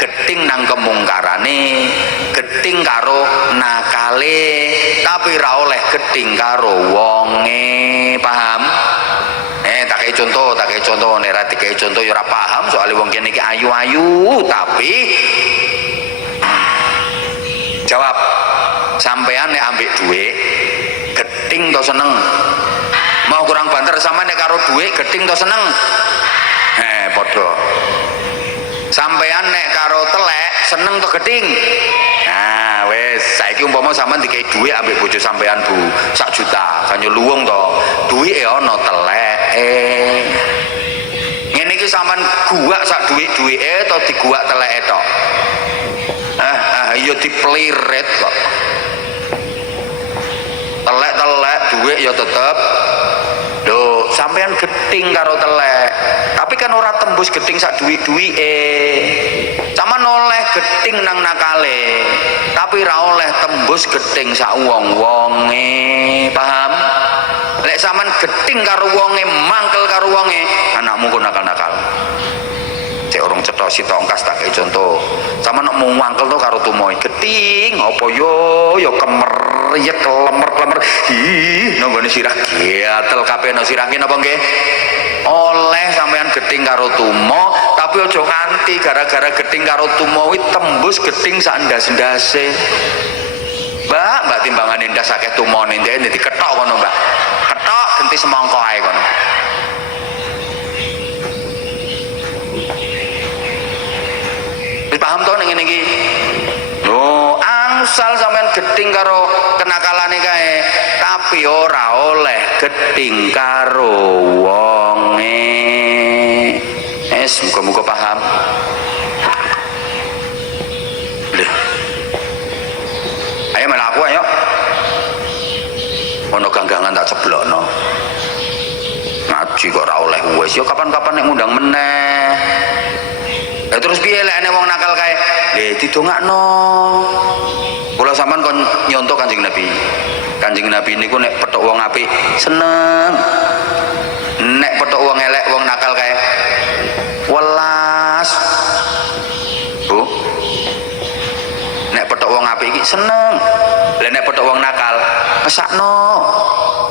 geding nang kemungkarane, geding karo nakale, tapi ra oleh geding karo wonge, paham? Tak kei contoh, nek ra dikei contoh ya ora paham, soalnya wong kene iki ayu-ayu, tapi jawab, sampean nek ambek dhuwit geding to seneng? Mau kurang banter sama nek karo dhuwit geding to seneng? Padha. Sampean nek karo telek seneng to geding? Nah, wis saiki umpama sampean dikei dhuwit ambek bojo sampean Bu, 1 juta, kan yo luwung to. Dhuwite ana teleke. Ngene iki sampean guak sak dhuwit-dhuwite to diguak teleke tok? Iya diplirit kok. Telek-telek dhuwit ya tetep. Lho, sampean geding karo telek. Tapi kan ora tembus geding sak dhuwit-dhuwite. Sampeyan oleh geding nang nakale, tapi ra oleh tembus geding sak wong-wonge. Paham? Lek sampean geding karo wonge, mangkel karo wonge, anakmu kok nakal-nakal. Cek orang cetha sitongkas tak kei contoh. Sampeyan nek mau mangkel to karo tumoy geding apa yo kemer ya kelemer-kelemer. Ih, nang sirah gatel kabeh nang sirah napa nggih? Oleh sampean geding karo tumo, tapi aja nganti gara-gara geding karo tumo kuwi tembus geding sak ndas-ndase. Mbak timbangane ndas akeh tumone ndek dikethok kono, Mbak. Kethok genti semangka ae kono. Wis paham to ning ngene iki? Lho, angsal sampean geding karo kenakalane kae, tapi ora oleh geding karo wonge. Muga-muga paham. Lho. Ayo melaku ayo. Ono ganggangan tak ceblokno. Ngaji kok ora oleh wis, yo kapan-kapan nek ngundang meneh. Terus piye lek nek wong nakal kae? Didongakno. Kula sampean kon nyontok Kanjeng Nabi. Kanjeng Nabi niku nek petuk wong apik seneng. Nek petuk wong elek, wong nakal kae welas. Bu. Nek petuk wong apik iki seneng. Lah nek petuk wong nakal kesakno.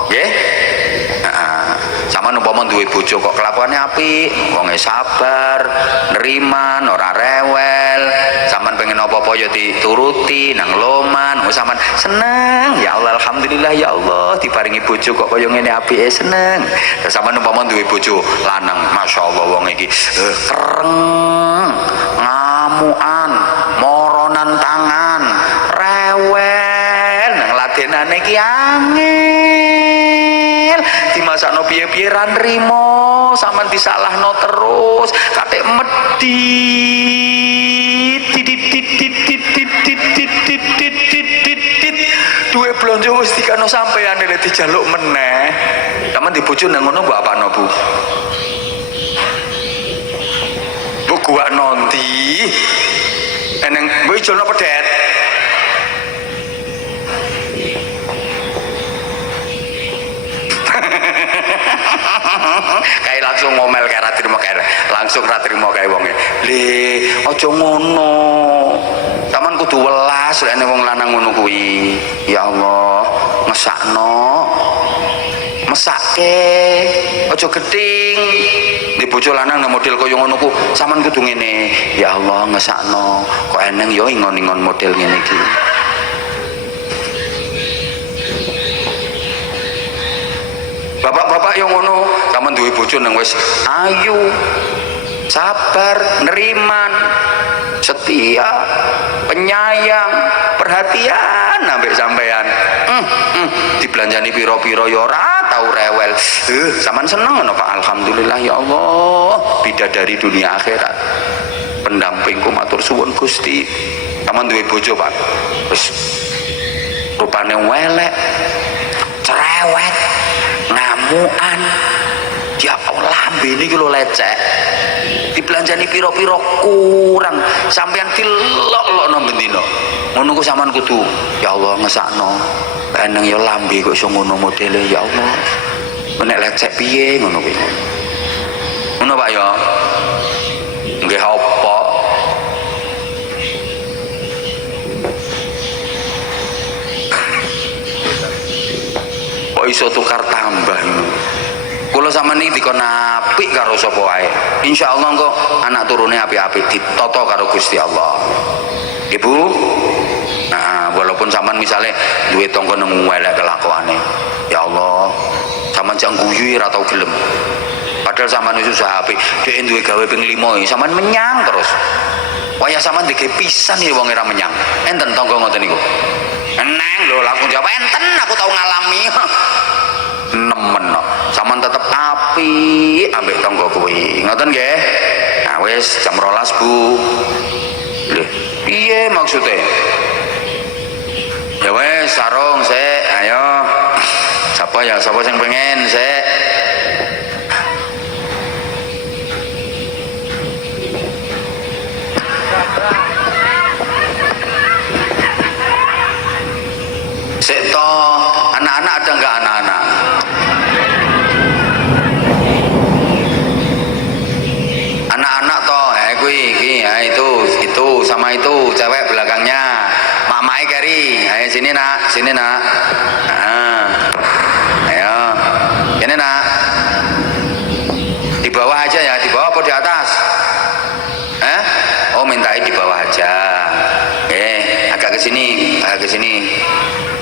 Nggih? Sama umpama duwe bojo kok kelakuane apik, wonge sabar, neriman, ora rewel, sampean pengen apa-apa ya dituruti, nang loman, sampean seneng. Ya Allah, alhamdulillah ya Allah, diparingi bojo kok kaya ngene apike seneng. Terus sampean umpama duwe bojo lanang, masyaallah wong iki kereng, ngamukan, moronan tangan, rewel, nang ladenane iki angel. Dimasakno piye-piye ra nrimo, sampean disalahno terus, katik medit. Duwe blonjo wis dikano sampean nek dijaluk meneh. Sampeyan dibojo nang ngono mbok apano, Bu? Bu gua nondi. Eneng mbok ijolno pedet. Kayak langsung ngomel kayak ra trimo kayak langsung ra trimo kayak wonge. Le, aja ngono. Taman kudu welas lek wong lanang ngono kuwi. Ya Allah, ngesakno. Mesake, aja geding. Di bojo lanang nang model kaya ngono ku, sampean kudu ngene. Ya Allah, ngesakno. Kok eneng yo ingon-ingon model ngene iki. Bapak-bapak yang ngono, sampean duwe bojo nang wis ayu, sabar, neriman, setia, penyayang, perhatian ambek sampean. Dibelanjani piro-piro ya ora tau rewel. Sampean seneng ngono Pak, alhamdulillah ya Allah, bidadari dunia akhirat. Pendampingku matur suwun Gusti. Sampean duwe bojo Pak, wis rupane welek, cerewet, ngamukan, ya Allah lambene iki lho lecek, dibelanjani piro-piro kurang, sampean dilok-lokno bendina. Ngono ku sampean kudu ya Allah ngesakno. Eneng ya lambe kok iso ngono modele ya Allah. Nek lecek piye ngono kuwi. Ngono Pak ya. Nggih apa? kok iso tukar tambah. Kula sampeyan iki dikon apik karo sapa wae. Insyaallah engko anak turune apik-apik ditata karo Gusti Allah. Ibu, nah walaupun sampean misalnya duwe tangga nang elek kelakuane, ya Allah, sampean jang guyu ora tau gelem. Padahal sampean wis usaha apik, dhek duwe gawe ping 5, sampean menyang terus. Waya sampean dike pisan ya wong ora menyang. Enten tangga ngoten niku. Eneng lho, langsung jawab enten, aku tau ngalami. Nemen no. Sampean tetep apik ambek tangga kuwi. Ngoten nggih? Nah wis jam 12, Bu. Lho, piye maksudnya? Ya wes sarung sik, ayo. Siapa ya? Siapa yang pengen sik? Sik toh, anak-anak ada enggak anak-anak? Anak-anak toh, kuwi ya itu sama itu cewek belakangnya. Mamai kari, ayo sini nak. Nah, ayo, ini nak. Di bawah aja ya, di bawah apa di atas? Oh mintai di bawah aja. Agak ke sini.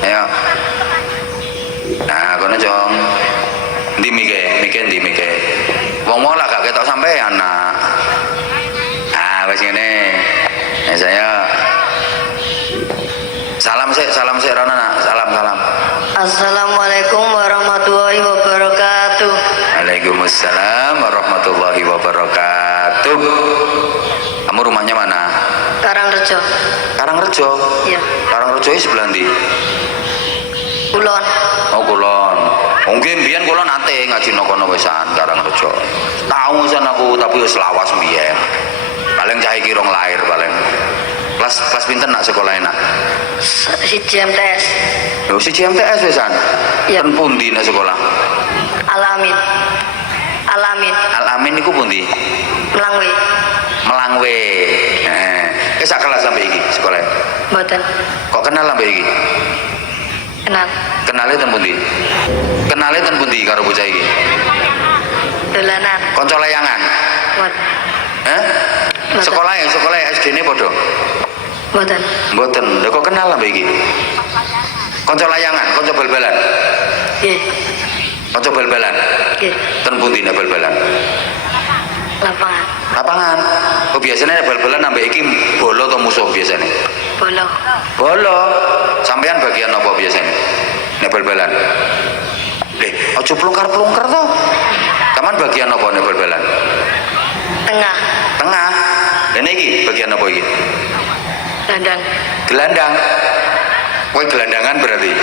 Ayo. Nah, kono jong. Ndi mike. Wong lah gak ketok sampean nak. Wis ngene. Ya saya salam sik rono nak. Salam. Assalamualaikum warahmatullahi wabarakatuh. Waalaikumsalam warahmatullahi wabarakatuh. Kamu rumahnya mana? Karangrejo. Karangrejo? Iya. Karangrejo ini sebelah ndi? Kulon. Oh Kulon. Mungkin biyen kula nate ngaji nang kono wisan Karangrejo. Tahu wisan aku tapi wis lawas biyen. Paling cah iki rong lahir paling. Kelas pinten nak sekolahnya nak? Siji MTS. Lho siji MTS wisan? Iya. Ten pundi nak sekolah? Alamin. Alamin niku pundi? Melangwe. Sak kelas sampai iki sekolah. Mboten. Kok kenal sampai iki? Kenal. Kenale ten pundi karo bocah iki? Dolanan. Kanca layangan. Sekolah SD-ne padha? Mboten. Lha kok kenal sampai iki? Kanca layangan, kanca bal-balan. Nggih. Kanca bal-balan. Nggih. Ten pundi nek bal-balan? Lapangan. Kok biasanya bal-balan sampai iki bola atau musuh biasanya? Bola. Sampean bagian apa biasanya? Nek bal-balan. Aja plungkar-plungkar to. Taman bagian apa nek bal-balan? Tengah. Dan iki bagian apa iki? Gelandang. Kowe gelandangan berarti.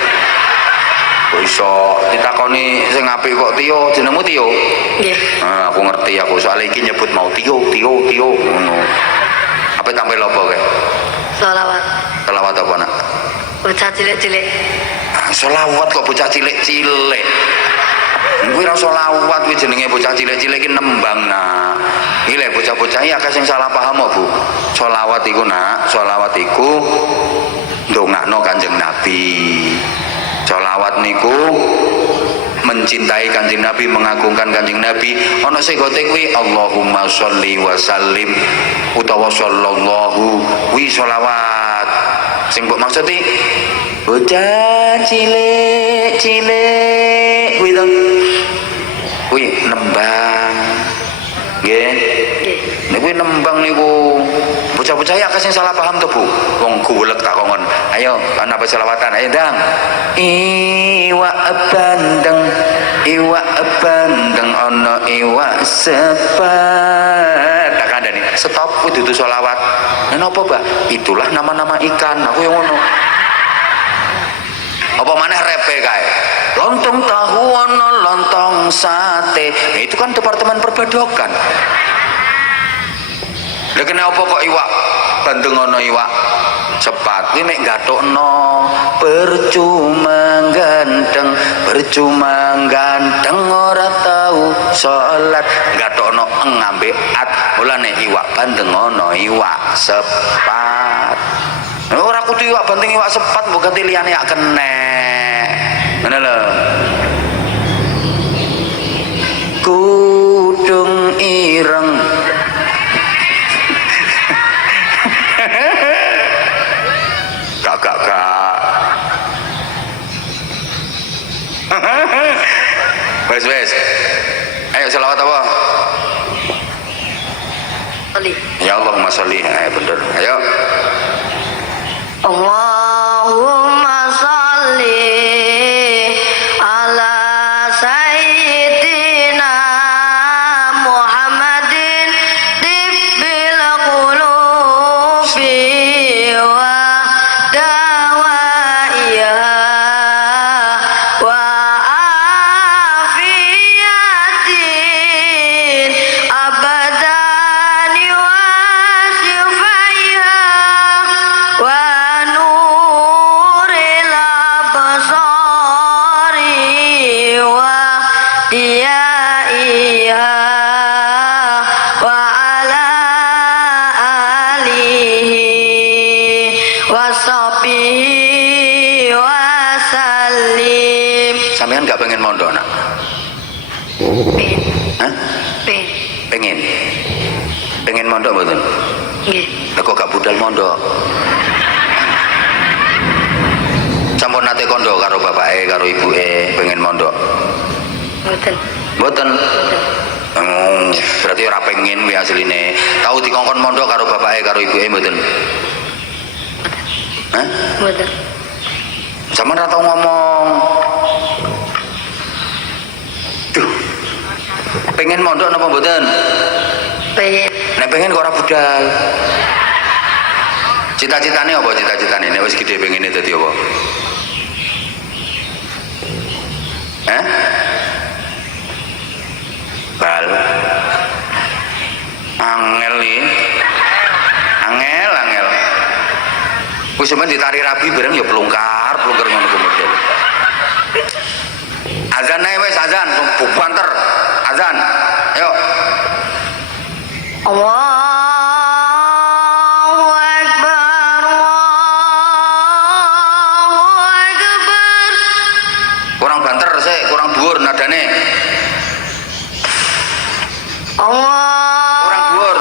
Kok iso ditakoni sing apik kok Tio, jenengmu Tio? Nggih. Aku ngerti aku soalnya iki nyebut mau Tio ngono. Apa tampil apa kowe? Selawat apa nak? Bocah cilik-cilik. Selawat kok bocah cilik-cilik. Kuwi ora selawat kuwi jenenge bocah cilik-cilik iki nembang nak. Iki lho bocah-bocah iki akeh sing salah paham kok, Bu. Selawat iku nak, selawat iku ndongakno Kanjeng Nabi. Selawat niku mencintai Kanjeng Nabi, mengagungkan Kanjeng Nabi. Ana sing gote kuwi Allahumma sholli wa sallim utawa sallallahu kuwi selawat. Sing mbok maksud iki bocah cilik kuwi to. Kuwi nembang. Nggih. Niku nembang niku. Bocah-bocah ya kasih salah paham tuh Bu. Wong gulek tak kongon. Ayo, ana apa selawatan? Ayo Dang. Iwa bandeng ana iwa sepat. Tak kandhani. Stop kudu dudu selawat. Napa, Mbak? Itulah nama-nama ikan. Aku yang ngono. Apa maneh repe kae? Lontong tahu ana lontong sate. Itu kan departemen perbadokan. Lha kenapa kok iwak bandeng ana iwak sepat kuwi nek gathukno percuma ganteng ora tau salat gathukno ngambe at mulane iwak bandeng ana iwak sepat. Ora kudu iwak bandeng iwak sepat mbok ganti liyane ya kenek. Ngono lho. Wes. Ayo selawat apa? Ali. Ya Allahumma sholli. Ayo bener. Ayo. Allahumma sholli ala sayyidina Muhammadin tibbil qulubi wa dawaiha wa afiyatin abadani wa shifaiha wa nuril absari wa diyaiha wa ala alihi wa sahbihi wa sallim. Sampean gak pengen mondok nak? Pengen, Hah? pengen, Pengen? Pengen mondok mboten? nggih, Lah kok gak budal mondok? Sampun nate kondo karo bapake karo ibuke pengen mondok? mboten, Mboten. Berarti ora pengen kuwi asline. Tahu dikongkon mondok karo bapake karo ibuke mboten? Hah? mboten, Sampeyan ora tau ngomong. Duh. Pengen mondok napa mboten? pengen, Nek pengen kok ora budal. Cita-citane apa cita-citane? Nek wis gede pengene dadi apa? Bal. Angel iki. Angel. Wis sampeyan ditari rabi bareng ya plungkar ngono ku model. Azan ae wis azan, buanter. Azan. Ayo. Allahu Akbar, Allahu Akbar. Kurang banter sik, kurang dhuwur nadane. Kurang dhuwur.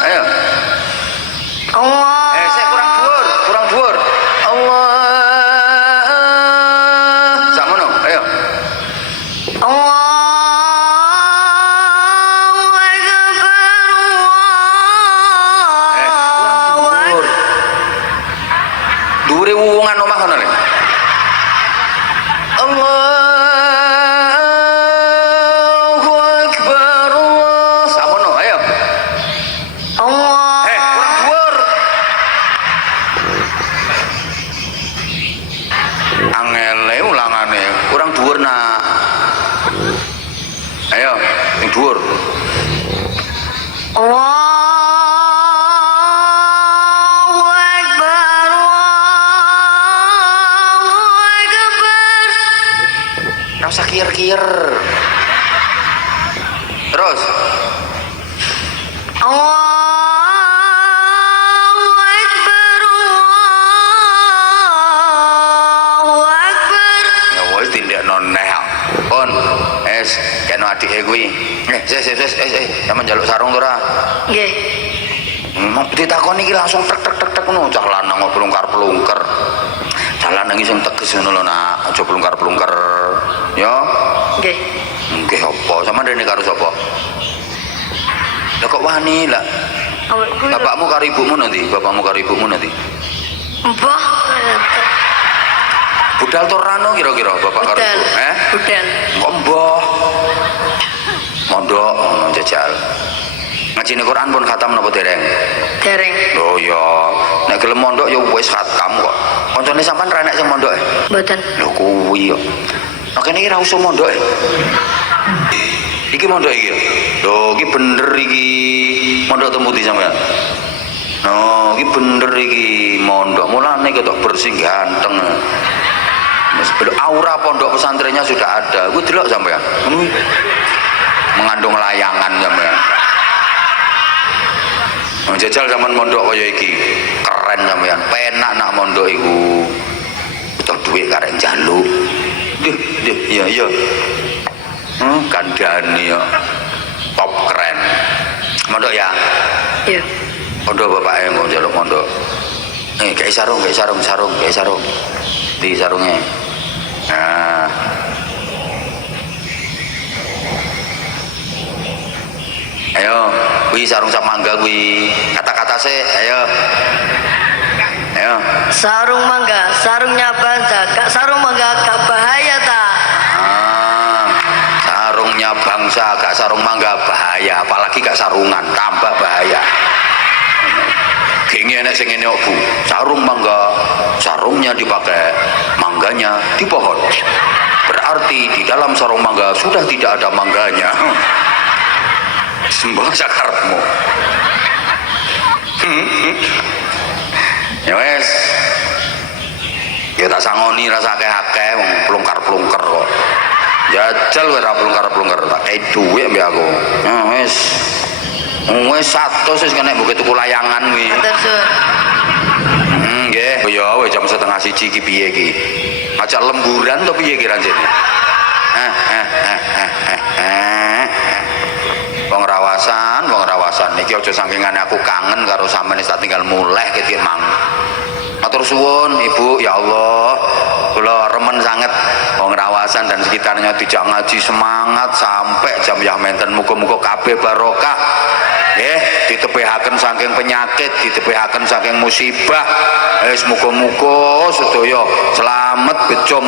Ayo. Sik kurang dhuwur. Samono, ayo. Dhuwure wuwungan omah ngono lho. Allahu Akbar. Samono, ayo. Kurang dhuwur. Angele ulangane, kurang dhuwur nak. Ayo, sing dhuwur. Allahu Akbar, Allahu Akbar. Ora usah kier-kier. Terus. Allahu Akbar, Allahu Akbar. Ya wis tindekno neh. Pun, kena adike kuwi. Sampeyan njaluk sarung to ora? Nggih, Ditakoni iki langsung tek ngono, cah lanang kok plungkar-plungker. Cah lanang iki sing tegas ngono lho nak, aja plungkar-plungker. Ya. nggih. Nggih apa? Sampeyan rene karo sapa? Lah kok wani lah. Awakku Bapakmu karo ibumu nanti? Bapakmu karo ibumu nanti? mbah Budal to rano kira-kira bapak karo budal, ibu? budal. Kok mbah? Mondok jajal. Ngajine Quran pun khatam napa dereng? Dereng, Oh ya, nek gelem mondok ya wis khatam kok. Kancane sampean ra enek sing mondok e? mboten. Lho kuwi yo. Nek kene iki ra usah mondok e. Iki mondok iki. Lho iki bener iki. Mondok temu di sampean. No, iki bener iki mondok. Mulane ketok bersih ganteng. Aura pondok pesantrennya sudah ada. Gue delok sampean. Mengandung layangan sampean. Jajal zaman mondok kaya iki. Keren sampean. Penak nak mondok iku. Butuh duit karek njaluk. Iya. Kandhani ya. Top keren. Mondok ya. Iya. Mondok bapake mau njaluk mondok. Kayak sarung. Di sarungnya. Nah. Ayo, kuwi sarung sak mangga kuwi. Kata-kata sih, ayo. Sarung mangga, sarungnya bangsa. Kak sarung mangga gak bahaya ta? Sarungnya bangsa, gak sarung mangga bahaya, apalagi gak sarungan, tambah bahaya. Gini enek sing ngene Bu. Sarung mangga, sarungnya dipakai, mangganya di pohon. Berarti di dalam sarung mangga sudah tidak ada mangganya. Sembah sakarepmu. Ya wes. Ya tak sangoni rasa akeh-akeh wong plungkar-plungker kok. Jajal kowe ora plungkar-plungker tak kei dhuwit mbek aku. Ya wes. Wes 100 wis kena mbok tuku layangan kuwi. Matur suwun. Nggih. Ya wis jam 12:30 iki piye iki? Ajak lemburan to piye iki ranjene? Wong rawasan iki aja sangkingane aku kangen karo sampeyan tak tinggal muleh iki mang. Matur suwun Ibu, ya Allah. Kula remen sanget wong rawasan dan sekitarnya dijak ngaji semangat sampai jam yah menten muga-muga kabeh barokah. Nggih, ditepihaken saking penyakit, ditepihaken saking musibah. Wis muga-muga sedaya selamat bejo